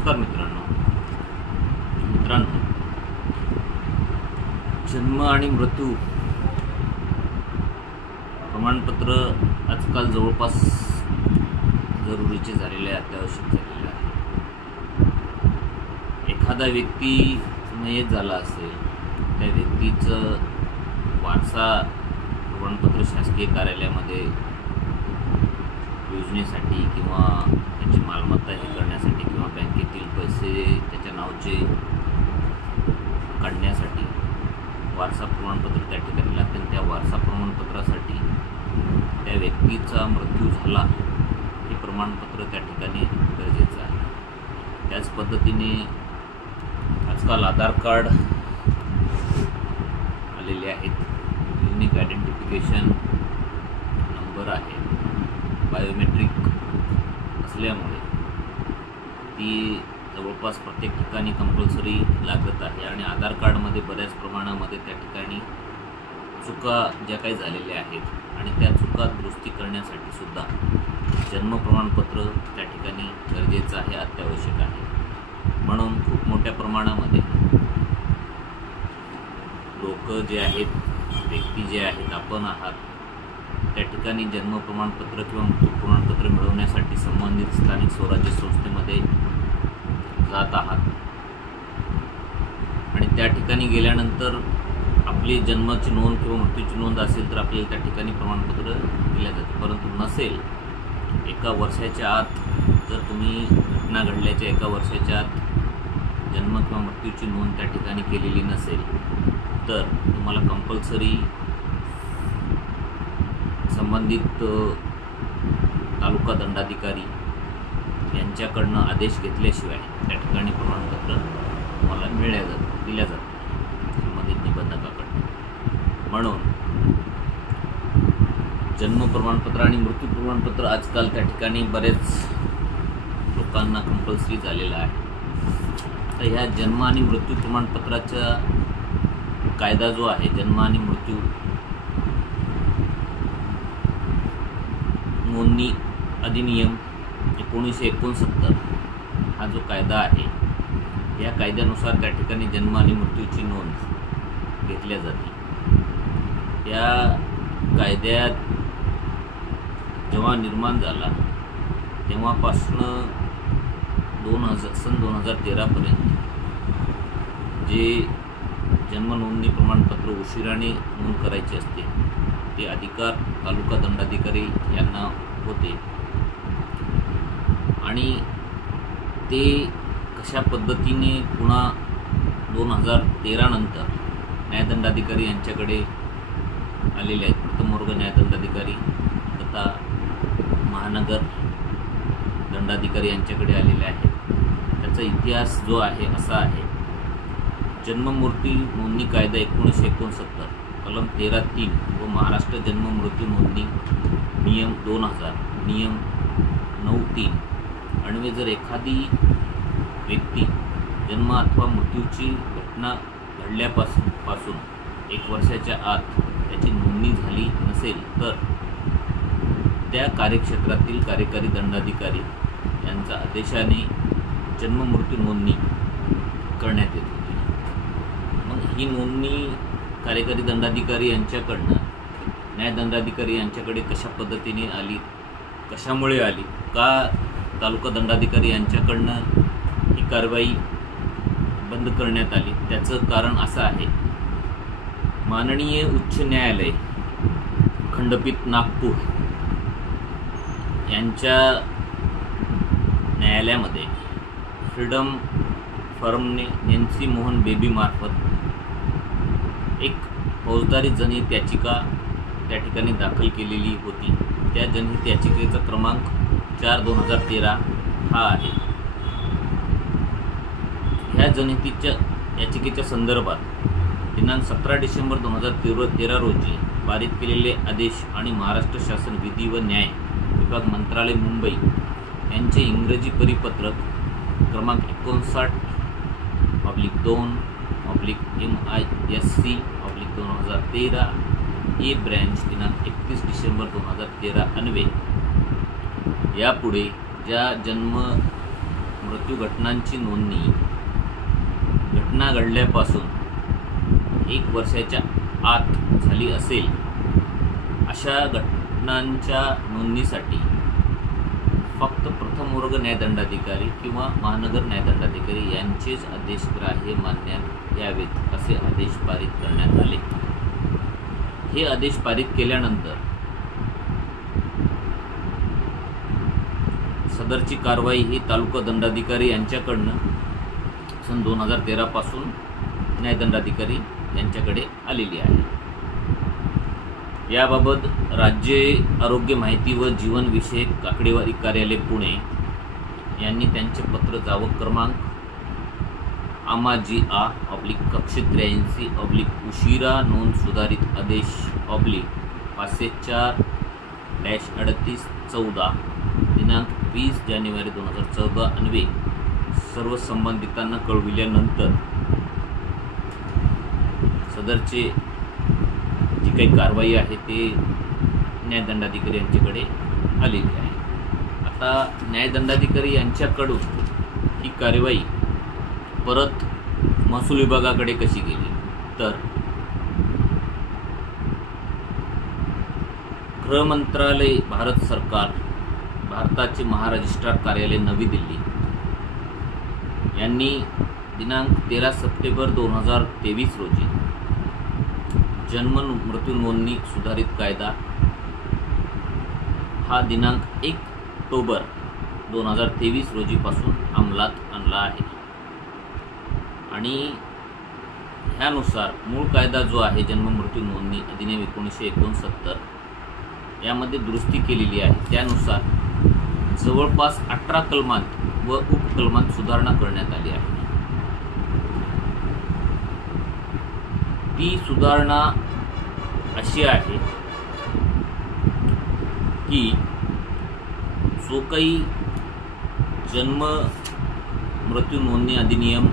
नमस्कार मित्रांनो, जन्म आणि मृत्यू प्रमाणपत्र आजकाल जवळपास जरुरीचे झालेले आहे, अत्यावश्यक झालेले आहे. एखादा व्यक्ती मयत झाला असेल, त्या व्यक्तीचं वारसा प्रमाणपत्र शासकीय कार्यालयामध्ये योजनेसाठी किंवा त्याची मालमत्ता हे करण्यासाठी किंवा बँकेतील पैसे त्याच्या नावाचे काढण्यासाठी वारसा प्रमाणपत्र त्या ठिकाणी लागते. त्या वारसा प्रमाणपत्रासाठी त्या व्यक्तीचा मृत्यू झाला हे प्रमाणपत्र त्या ठिकाणी गरजेचं आहे. त्याच पद्धतीने आजकाल आधार कार्ड आलेले आहेत, युनिक आयडेंटिफिकेशन नंबर आहे, बायोमेट्रिक असल्यामुळे ती जवळपास प्रत्येक ठिकाणी कंपल्सरी लागत आहे. आणि आधार कार्डमध्ये बऱ्याच प्रमाणामध्ये त्या ठिकाणी चुका ज्या काही झालेल्या आहेत आणि त्या चुका दुरुस्ती करण्यासाठी सुद्धा जन्म प्रमाणपत्र त्या ठिकाणी गरजेचं आहे, अत्यावश्यक आहे. म्हणून खूप मोठ्या प्रमाणामध्ये लोक जे आहेत, व्यक्ती जे आहेत, आपण आहात, त्या ठिकाणी जन्म प्रमाणपत्र किंवा मृत्यू प्रमाणपत्र मिळवण्यासाठी संबंधित स्थानिक स्वराज्य संस्थेमध्ये जात आहात. आणि त्या ठिकाणी गेल्यानंतर आपली जन्माची नोंद किंवा मृत्यूची नोंद असेल तर आपल्याला त्या ठिकाणी प्रमाणपत्र दिले जाते. परंतु नसेल, एका वर्षाच्या आत जर तुम्ही घटना घडल्याच्या एका वर्षाच्या आत जन्म किंवा मृत्यूची नोंद त्या ठिकाणी केलेली नसेल तर तुम्हाला कंपल्सरी संबंधित तालुका दंडाधिकारी यांच्याकडनं आदेश घेतल्याशिवाय त्या ठिकाणी प्रमाणपत्र तुम्हाला दिल्या जातं संबंधित निबंधकाकडनं. म्हणून जन्म प्रमाणपत्र आणि मृत्यू प्रमाणपत्र आजकाल त्या ठिकाणी बरेच लोकांना कंपल्सरी झालेलं आहे. तर ह्या जन्म आणि मृत्यू प्रमाणपत्राचा कायदा जो आहे, जन्म आणि मृत्यू नोंदणी अधिनियम 1969 हा जो कायदा आहे, या कायद्यानुसार त्या ठिकाणी जन्म आणि मृत्यूची नोंद घेतल्या जाते. या कायद्यात जेव्हा निर्माण झाला तेव्हापासनं सन 2013पर्यंत जे जन्म नोंदणी प्रमाणपत्र उशिराने नोंद करायचे असते ते अधिकार तालुका दंडाधिकारी यांना होते. आणि ते कशा पद्धतीने पुन्हा 2013 नंतर न्यायदंडाधिकारी यांच्याकडे आलेले आहेत. प्रथम वर्ग न्यायदंडाधिकारी तथा महानगर दंडाधिकारी यांच्याकडे आलेले आहेत. त्याचा इतिहास जो आहे असा आहे. जन्म मृत्यू नोंदणी कायदा 1969 कलम 13(3) व महाराष्ट्र जन्म मृत्यू नोंदणी नियम 2000 नियम 9(3) अन्वये जर एखादी व्यक्ती जन्म अथवा मृत्यूची घटना घडल्यापासून 1 वर्षाच्या आत त्याची नोंदणी झाली नसेल तर त्या कार्यक्षेत्रातील कार्यकारी दंडाधिकारी यांच्या आदेशाने जन्म मृत्यू नोंदणी करण्यात येत होती. मग ही नोंदणी कार्यकारी दंडाधिकारी यांच्याकडनं न्यायदंडाधिकारी यांच्याकडे कशा पद्धतीने आली, कशामुळे आली, का तालुका दंडाधिकारी यांच्याकडनं ही कारवाई बंद करण्यात आली, त्याचं कारण असं आहे. माननीय उच्च न्यायालय खंडपीठ नागपूर यांच्या न्यायालयामध्ये फ्रीडम फर्मने नॅन्सी मोहन बेबी मार्फत एक फौजदारी जनहित याचिका त्या ठिकाणी दाखल केलेली होती. त्या जनहित याचिकेचा क्रमांक 4/2013 हा आहे. ह्या जनहितीच्या याचिकेच्या संदर्भात दिनांक 17 डिसेंबर 2013 रोजी पारित केलेले आदेश आणि महाराष्ट्र शासन विधी व न्याय विभाग मंत्रालय मुंबई यांचे इंग्रजी परिपत्रक क्रमांक 59/2/MISC/2013 ए ब्रँच दिनांक 31 डिसेंबर 2013 अन्वये यापुढे ज्या जन्म मृत्यू मृत्यू घटनांची नोंदणी घटना घडल्यापासून 1 वर्षाच्या आत झाली असेल अशा घटनांच्या नोंदणीसाठी फक्त प्रथम वर्ग न्यायदंडाधिकारी किंवा महानगर न्यायदंडाधिकारी यांचेच आदेश ग्राह्य मानण्यात यावेत असे आदेश पारित करण्यात आले. हे आदेश पारित केल्यानंतर सदरची कारवाई ही तालुका दंडाधिकारी यांच्याकडनं सन 2013 पासून न्यायदंडाधिकारी यांच्याकडे आलेली आहे. याबाबत राज्य आरोग्य माहिती व जीवन विषयक आकडेवारी कार्यालय पुणे यांनी त्यांचे पत्र जावक क्रमांक AMAJIA/कक्ष 83/ उशिरा नोंद सुधारित आदेश /4-3814 दिनांक 20 जानेवारी 2014 अन्वये सर्व संबंधितांना कळविल्यानंतर सदरचे जी काही कारवाई आहे ते न्यायदंडाधिकारी यांच्याकडे आलेली आहे. आता न्यायदंडाधिकारी यांच्याकडून ही कारवाई परत महसूल विभागाकडे कशी गेली तर गृह मंत्रालय, भारत सरकार, भारताचे महारजिस्ट्रार कार्यालय नवी दिल्ली यांनी दिनांक 13 सप्टेंबर 2023 रोजी जन्म मृत्यू नोंदणी सुधारित कायदा हा दिनांक 1 ऑक्टोबर 2023 रोजीपासून अंमलात आणला आहे. आणि ह्यानुसार मूळ कायदा जो आहे जन्म मृत्यू नोंदणी अधिनियम 1969 यामध्ये दुरुस्ती केलेली आहे. त्यानुसार जवळपास 18 कलमांत व उपकलमांत सुधारणा करण्यात आली आहे. ती सुधारणा अशी आहे की जो काही जन्म मृत्यू नोंदणी अधिनियम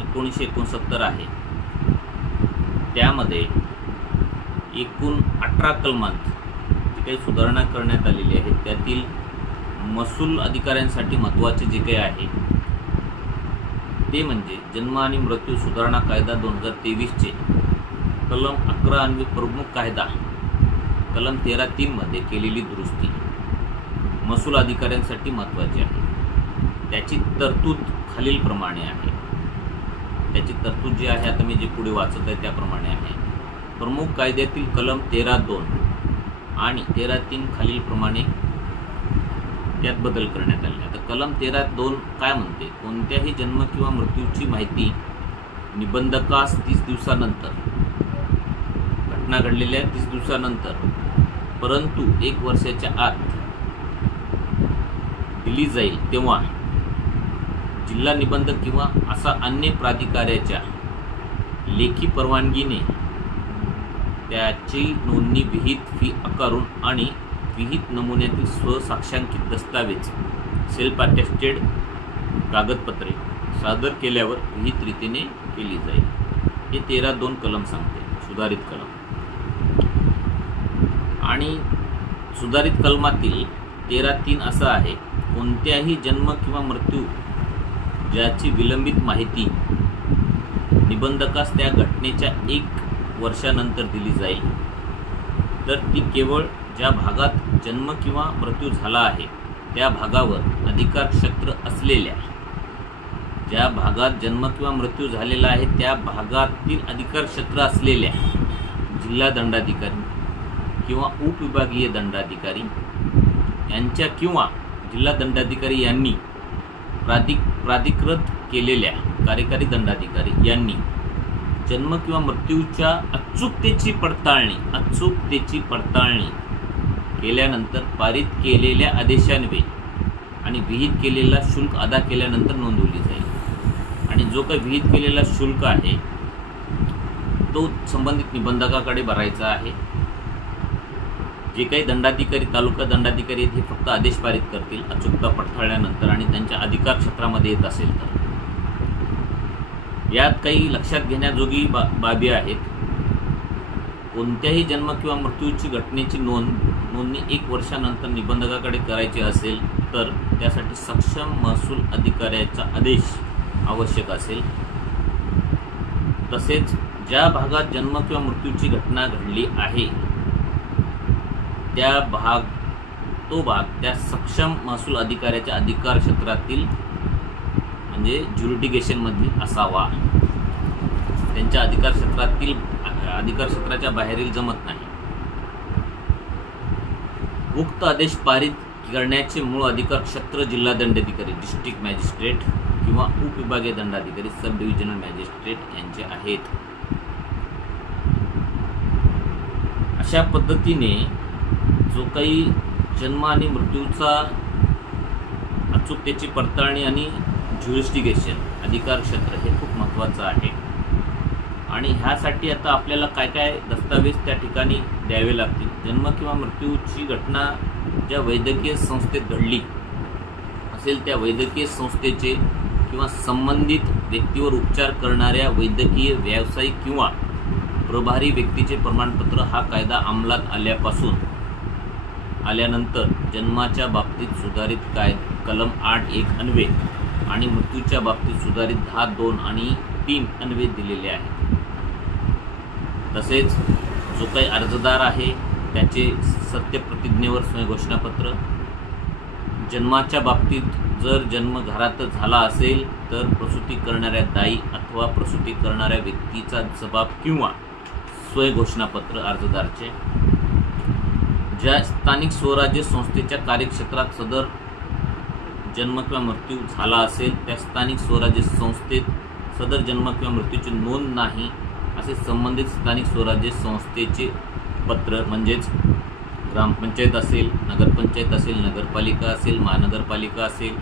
1969 आहे त्यामध्ये एकूण 18 कलमांत जी काही सुधारणा करण्यात आलेली आहे त्यातील महसूल अधिकाऱ्यांसाठी महत्त्वाचे जे काही आहे ते म्हणजे जन्म आणि मृत्यू सुधारणा कायदा 2023चे कलम 11 अन्वये प्रमुख कायदा कलम 13(3) मध्ये केलेली दुरुस्ती महसूल अधिकाऱ्यांसाठी महत्त्वाची आहे. त्याची तरतूद खालीलप्रमाणे आहे. त्याची तरतूद जी आहे आता मी जे पुढे वाचत आहे त्याप्रमाणे आहे. प्रमुख कायद्यातील कलम 13(2) आणि 13(3) खालीलप्रमाणे यात बदल करण्यात आले. आता कलम 13(2) काय म्हणते? कोणत्याही जन्म किंवा मृत्यूची माहिती निबंधकास 30 दिवसानंतर घटना घडलेल्या 30 दिवसानंतर परंतु 1 वर्षाच्या आत दिली जाईल तेव्हा जिल्हा निबंधक किंवा असा अन्य प्राधिकाऱ्याच्या लेखी परवानगीने त्याची नोंदणी विहित फी आकारून आणि विहित नमुन्यातील स्वसाक्षांकित दस्तावेज सेल्फ अटेस्टेड कागदपत्रे सादर केल्यावर विहित रीतीने केली जाईल. हे 13(2) कलम सांगते, सुधारित कलम. आणि सुधारित कलमातील 13(3) असं आहे, कोणत्याही जन्म किंवा मृत्यू ज्याची विलंबित माहिती निबंधकास त्या घटनेच्या 1 वर्षानंतर दिली जाईल तर ती केवळ ज्या भागात जन्म किंवा मृत्यू झाला आहे त्या भागावर अधिकार क्षेत्र असलेल्या ज्या भागात जन्म किंवा मृत्यू झालेला आहे त्या भागातील अधिकार क्षेत्र असलेल्या जिल्हा दंडाधिकारी किंवा उपविभागीय दंडाधिकारी यांच्या किंवा जिल्हा दंडाधिकारी यांनी प्राधिकृत केलेल्या कार्यकारी दंडाधिकारी यांनी जन्म किंवा मृत्यूच्या अचूकतेची पडताळणी केल्यानंतर पारित केलेल्या आदेशान्वये आणि विहित केलेला शुल्क अदा केल्यानंतर नोंदवली जाईल. आणि जो काही विहित केलेला शुल्क आहे तो संबंधित निबंधकाकडे भरायचा आहे. जे काही दंडाधिकारी तालुका दंडाधिकारी आहेत हे फक्त आदेश पारित करतील अचूकता पडताळल्यानंतर आणि त्यांच्या अधिकार क्षेत्रामध्ये येत असेल तर. यात काही लक्षात घेण्याजोगी बाबी आहेत. कोणत्याही जन्म किंवा मृत्यूची घटनेची नोंदणी 1 वर्षानंतर निबंधकाकडे करायची असेल तर त्यासाठी सक्षम महसूल अधिकाऱ्याचा आदेश आवश्यक असेल। तसेच ज्या भागात जन्म किंवा मृत्यूची घटना घडली आहे तो भाग त्या सक्षम महसूल अधिकाऱ्याच्या अधिकार क्षेत्रातील म्हणजे ज्युरिडिक्शन मधील असावा। त्यांच्या अधिकार क्षेत्राच्या बाहेरील जमत नाही। उक्त आदेश पारित करण्याचे मूळ अधिकार क्षेत्र जिल्हा दंडाधिकारी डिस्ट्रिक्ट मॅजिस्ट्रेट किंवा उपविभागीय दंडाधिकारी सब डिव्हिजनल मॅजिस्ट्रेट यांचे आहेत। अशा पद्धतीने जो काही जन्म आणि मृत्यूचा अचूकतेची पडताळणी आणि ज्युरिस्डिक्शन अधिकार क्षेत्र हे खूप महत्त्वाचं आहे। आणि ह्यासाठी आता आपल्याला काय काय दस्तावेज त्या ठिकाणी द्यावे लागतील। जन्म किंवा मृत्यूची घटना ज्या वैद्यकीय संस्थेत घडली असेल त्या वैद्यकीय संस्थेचे किंवा संबंधित व्यक्तीवर उपचार करणाऱ्या वैद्यकीय व्यावसायिक किंवा प्रभारी व्यक्तीचे प्रमाणपत्र हा कायदा अंमलात आल्यानंतर जन्माच्या बाबतीत सुधारित कलम 8(1) अन्वये आणि मृत्यूच्या बाबतीत सुधारित 10(2) आणि 3 अन्वये दिलेले आहेत। तसेच जो काही अर्जदार आहे त्याचे सत्यप्रतिज्ञेवर स्वयंघोषणापत्र, जन्माच्या बाबतीत जर जन्म घरातच झाला असेल तर प्रसूती करणाऱ्या दाई अथवा प्रसूती करणाऱ्या व्यक्तीचा जबाब किंवा स्वयंघोषणापत्र अर्जदारचे, ज्या स्थानिक स्वराज्य संस्थेच्या कार्यक्षेत्रात सदर जन्म किंवा मृत्यू झाला असेल त्या स्थानिक स्वराज्य संस्थेत सदर जन्म किंवा मृत्यूची नोंद नाही असे संबंधित स्थानिक स्वराज्य संस्थेचे पत्र म्हणजेच ग्रामपंचायत असेल, नगरपंचायत असेल, नगरपालिका असेल, महानगरपालिका असेल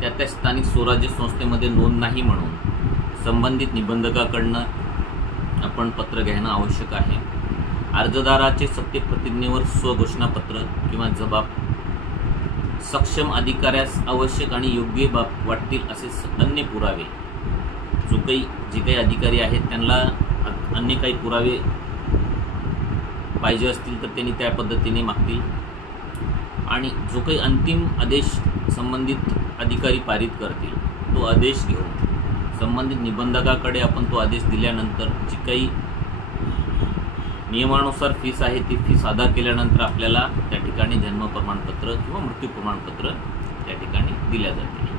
त्या स्थानिक स्वराज्य संस्थेमध्ये नोंद नाही म्हणून संबंधित निबंधकाकडनं आपण पत्र घेणं आवश्यक आहे। अर्जदाराचे सत्यप्रतिज्ञेवर स्वघोषणापत्र किंवा जबाब, सक्षम अधिकाऱ्यास आवश्यक आणि योग्य वाटतील असे अन्य पुरावे, जे काही अधिकारी आहेत त्यांना अन्य काही पुरावे पाहिजे असतील तर त्यांनी त्या पद्धतीने मागतील। आणि जो काही अंतिम आदेश संबंधित अधिकारी पारित करतील तो आदेश घेऊन संबंधित निबंधकाकडे आपण तो आदेश दिल्यानंतर जी काही नियमानुसार फीस आहे ती फीस अदा केल्यानंतर आपल्याला त्या ठिकाणी जन्म प्रमाणपत्र किंवा मृत्यू प्रमाणपत्र त्या ठिकाणी दिल्या जाते।